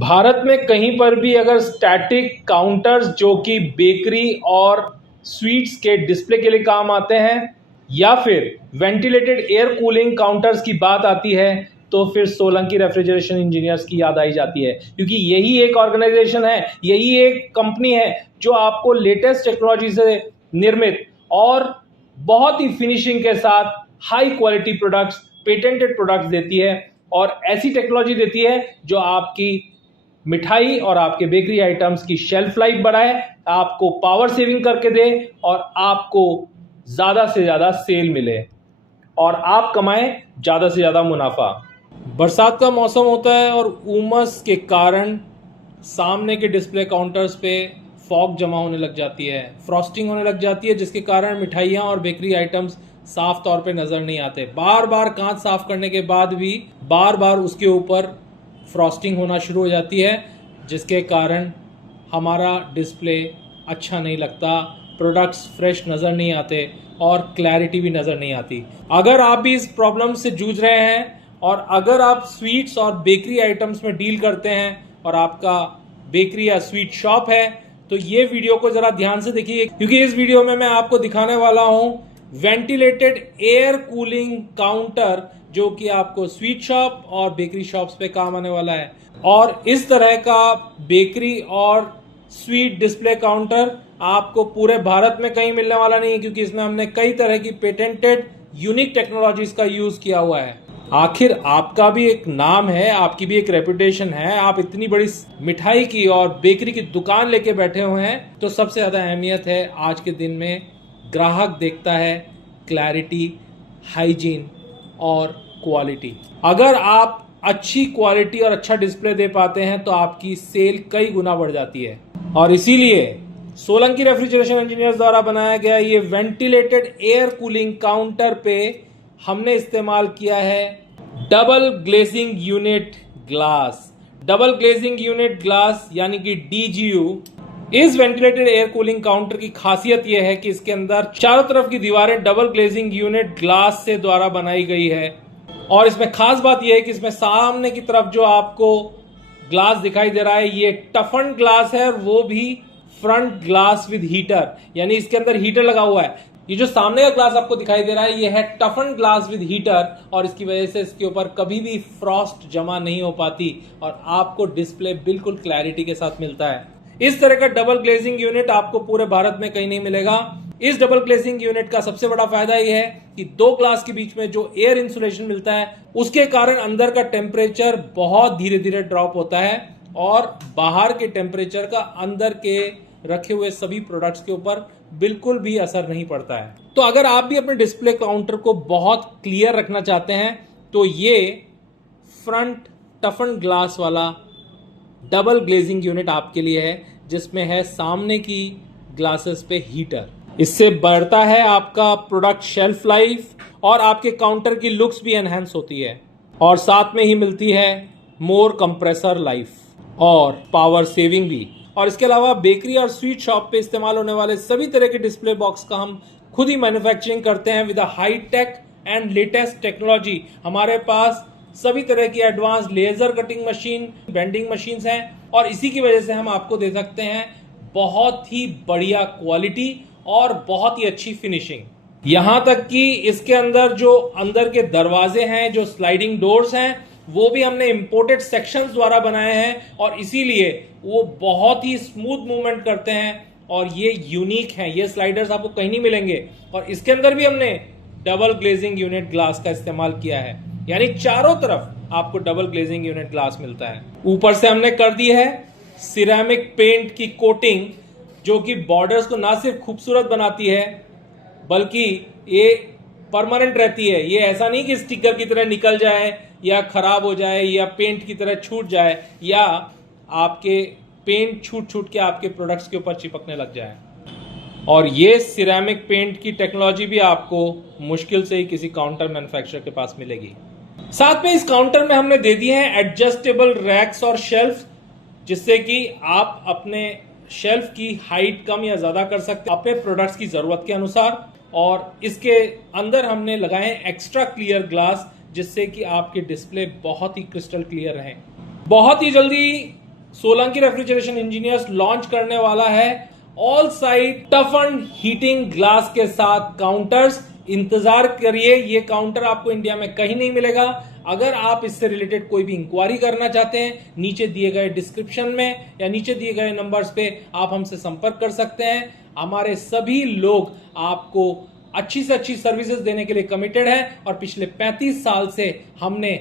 भारत में कहीं पर भी अगर स्टैटिक काउंटर्स जो कि बेकरी और स्वीट्स के डिस्प्ले के लिए काम आते हैं या फिर वेंटिलेटेड एयर कूलिंग काउंटर्स की बात आती है तो फिर सोलंकी रेफ्रिजरेशन इंजीनियर्स की याद आई जाती है, क्योंकि यही एक ऑर्गेनाइजेशन है, यही एक कंपनी है जो आपको लेटेस्ट टेक्नोलॉजी से निर्मित और बहुत ही फिनिशिंग के साथ high quality products, patented products देती है और ऐसी टेक्नोलॉजी देती है जो आपकी मिठाई और आपके बेकरी आइटम्स की शेल्फ लाइफ बढ़ाए, आपको पावर सेविंग करके दे और आपको ज़्यादा से ज़्यादा सेल मिले और आप कमाएं ज़्यादा से ज़्यादा मुनाफा। बरसात का मौसम होता है और उमस के कारण सामने के डिस्प्ले काउंटर्स पे फॉग जमा होने लग जाती है, फ्रॉस्टिंग होने लग जाती है, जिसके कारण मिठाइयाँ और बेकरी आइटम्स साफ तौर पे नज़र नहीं आते। बार बार कांच साफ करने के बाद भी बार बार उसके ऊपर फ्रॉस्टिंग होना शुरू हो जाती है, जिसके कारण हमारा डिस्प्ले अच्छा नहीं लगता, प्रोडक्ट्स फ्रेश नज़र नहीं आते और क्लैरिटी भी नज़र नहीं आती। अगर आप भी इस प्रॉब्लम से जूझ रहे हैं और अगर आप स्वीट्स और बेकरी आइटम्स में डील करते हैं और आपका बेकरी या स्वीट शॉप है तो ये वीडियो को ज़रा ध्यान से देखिए, क्योंकि इस वीडियो में मैं आपको दिखाने वाला हूं वेंटिलेटेड एयर कूलिंग काउंटर जो कि आपको स्वीट शॉप और बेकरी शॉप्स पे काम आने वाला है। और इस तरह का बेकरी और स्वीट डिस्प्ले काउंटर आपको पूरे भारत में कहीं मिलने वाला नहीं है, क्योंकि इसमें हमने कई तरह की पेटेंटेड यूनिक टेक्नोलॉजीज का यूज किया हुआ है। आखिर आपका भी एक नाम है, आपकी भी एक रेपुटेशन है, आप इतनी बड़ी मिठाई की और बेकरी की दुकान लेके बैठे हुए हैं, तो सबसे ज्यादा अहमियत है आज के दिन में ग्राहक देखता है क्लैरिटी, हाइजीन और क्वालिटी। अगर आप अच्छी क्वालिटी और अच्छा डिस्प्ले दे पाते हैं तो आपकी सेल कई गुना बढ़ जाती है। और इसीलिए सोलंकी रेफ्रिजरेशन इंजीनियर्स द्वारा बनाया गया ये वेंटिलेटेड एयर कूलिंग काउंटर पे हमने इस्तेमाल किया है double glazing unit glass. Double glazing unit glass यानी कि DGU। इस वेंटिलेटेड एयर कूलिंग काउंटर की खासियत यह है कि इसके अंदर चारों तरफ की दीवारें डबल ग्लेजिंग यूनिट ग्लास से द्वारा बनाई गई है। और इसमें खास बात यह है कि इसमें सामने की तरफ जो आपको ग्लास दिखाई दे रहा है ये टफन ग्लास है, वो भी फ्रंट ग्लास विद हीटर, यानी इसके अंदर हीटर लगा हुआ है। ये जो सामने का ग्लास आपको दिखाई दे रहा है ये है टफन ग्लास विद हीटर और इसकी वजह से इसके ऊपर कभी भी फ्रॉस्ट जमा नहीं हो पाती और आपको डिस्प्ले बिल्कुल क्लैरिटी के साथ मिलता है। इस तरह का डबल ग्लेजिंग यूनिट आपको पूरे भारत में कहीं नहीं मिलेगा। इस डबल ग्लेजिंग यूनिट का सबसे बड़ा फायदा यह है कि दो ग्लास के बीच में जो एयर इंसुलेशन मिलता है उसके कारण अंदर का टेम्परेचर बहुत धीरे धीरे ड्रॉप होता है और बाहर के टेम्परेचर का अंदर के रखे हुए सभी प्रोडक्ट्स के ऊपर बिल्कुल भी असर नहीं पड़ता है। तो अगर आप भी अपने डिस्प्ले काउंटर को बहुत क्लियर रखना चाहते हैं तो ये फ्रंट टफन ग्लास वाला डबल ग्लेजिंग यूनिट आपके लिए है, जिसमें है सामने की ग्लासेस पे हीटर। इससे बढ़ता है आपका प्रोडक्ट शेल्फ लाइफ और आपके काउंटर की लुक्स भी एनहेंस होती है और साथ में ही मिलती है मोर कंप्रेसर लाइफ और पावर सेविंग भी। और इसके अलावा बेकरी और स्वीट शॉप पे इस्तेमाल होने वाले सभी तरह के डिस्प्ले बॉक्स का हम खुद ही मैन्युफैक्चरिंग करते हैं with a high tech and latest technology. हमारे पास सभी तरह की advance laser cutting machine, bending machines हैं और इसी की वजह से हम आपको दे सकते हैं बहुत ही बढ़िया क्वालिटी और बहुत ही अच्छी फिनिशिंग। यहां तक कि इसके अंदर जो अंदर के दरवाजे हैं, जो स्लाइडिंग डोर्स हैं, वो भी हमने इंपोर्टेड सेक्शंस द्वारा बनाए हैं और इसीलिए वो बहुत ही स्मूथ मूवमेंट करते हैं और ये यूनिक हैं। ये स्लाइडर्स आपको कहीं नहीं मिलेंगे और इसके अंदर भी हमने डबल ग्लेजिंग यूनिट ग्लास का इस्तेमाल किया है, यानी चारों तरफ आपको डबल ग्लेजिंग यूनिट ग्लास मिलता है। ऊपर से हमने कर दी है सिरेमिक पेंट की कोटिंग, जो कि बॉर्डर्स को ना सिर्फ खूबसूरत बनाती है बल्कि ये परमानेंट रहती है। ये ऐसा नहीं कि स्टिकर की तरह निकल जाए या खराब हो जाए या पेंट की तरह छूट जाए या आपके पेंट छूट छूट के आपके प्रोडक्ट्स के ऊपर चिपकने लग जाए। और ये सिरेमिक पेंट की टेक्नोलॉजी भी आपको मुश्किल से ही किसी काउंटर मैन्युफैक्चरर के पास मिलेगी। साथ में इस काउंटर में हमने दे दिए हैं एडजस्टेबल रैक्स और शेल्फ, जिससे कि आप अपने शेल्फ की हाइट कम या ज्यादा कर सकते हैं अपने प्रोडक्ट्स की जरूरत के अनुसार। और इसके अंदर हमने लगाए हैं एक्स्ट्रा क्लियर ग्लास, जिससे कि आपके डिस्प्ले बहुत ही क्रिस्टल क्लियर रहें। बहुत ही जल्दी सोलंकी रेफ्रिजरेशन इंजीनियर्स लॉन्च करने वाला है ऑल साइड टफन हीटिंग ग्लास के साथ काउंटर्स। इंतजार करिए, ये काउंटर आपको इंडिया में कहीं नहीं मिलेगा। अगर आप इससे रिलेटेड कोई भी इंक्वायरी करना चाहते हैं, नीचे दिए गए डिस्क्रिप्शन में या नीचे दिए गए नंबर्स पे आप हमसे संपर्क कर सकते हैं। हमारे सभी लोग आपको अच्छी से अच्छी सर्विसेज देने के लिए कमिटेड है और पिछले 35 साल से हमने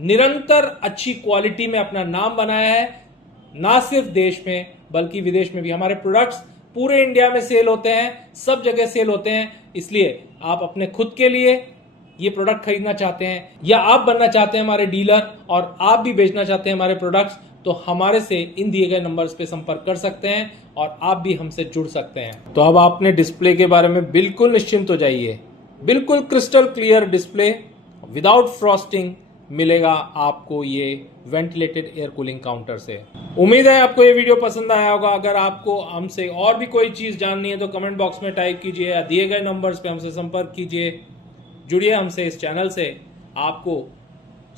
निरंतर अच्छी क्वालिटी में अपना नाम बनाया है। ना सिर्फ देश में बल्कि विदेश में भी हमारे प्रोडक्ट्स पूरे इंडिया में सेल होते हैं, सब जगह सेल होते हैं। इसलिए आप अपने खुद के लिए ये प्रोडक्ट खरीदना चाहते हैं या आप बनना चाहते हैं हमारे डीलर और आप भी बेचना चाहते हैं हमारे प्रोडक्ट्स, तो हमारे से इन दिए गए नंबर्स पे संपर्क कर सकते हैं और आप भी हमसे जुड़ सकते हैं। तो अब आपने डिस्प्ले के बारे में बिल्कुल निश्चिंत हो जाइए। बिल्कुल crystal clear display without frosting मिलेगा आपको ये वेंटिलेटेड एयर कूलिंग काउंटर से। उम्मीद है आपको ये वीडियो पसंद आया होगा। अगर आपको हमसे और भी कोई चीज जाननी है तो कमेंट बॉक्स में टाइप कीजिए या दिए गए नंबर्स पे हमसे संपर्क कीजिए। जुड़िए हमसे इस चैनल से। आपको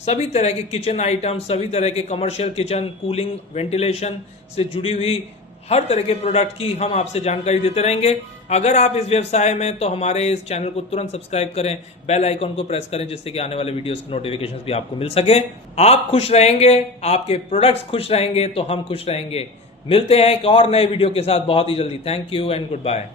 सभी तरह के किचन आइटम, सभी तरह के कमर्शियल किचन कूलिंग वेंटिलेशन से जुड़ी हुई हर तरह के प्रोडक्ट की हम आपसे जानकारी देते रहेंगे। अगर आप इस व्यवसाय में तो हमारे इस चैनल को तुरंत सब्सक्राइब करें, बेल आइकॉन को प्रेस करें जिससे कि आने वाले वीडियोस के नोटिफिकेशंस भी आपको मिल सके। आप खुश रहेंगे, आपके प्रोडक्ट्स खुश रहेंगे तो हम खुश रहेंगे। मिलते हैं एक और नए वीडियो के साथ बहुत ही जल्दी। Thank you and good bye.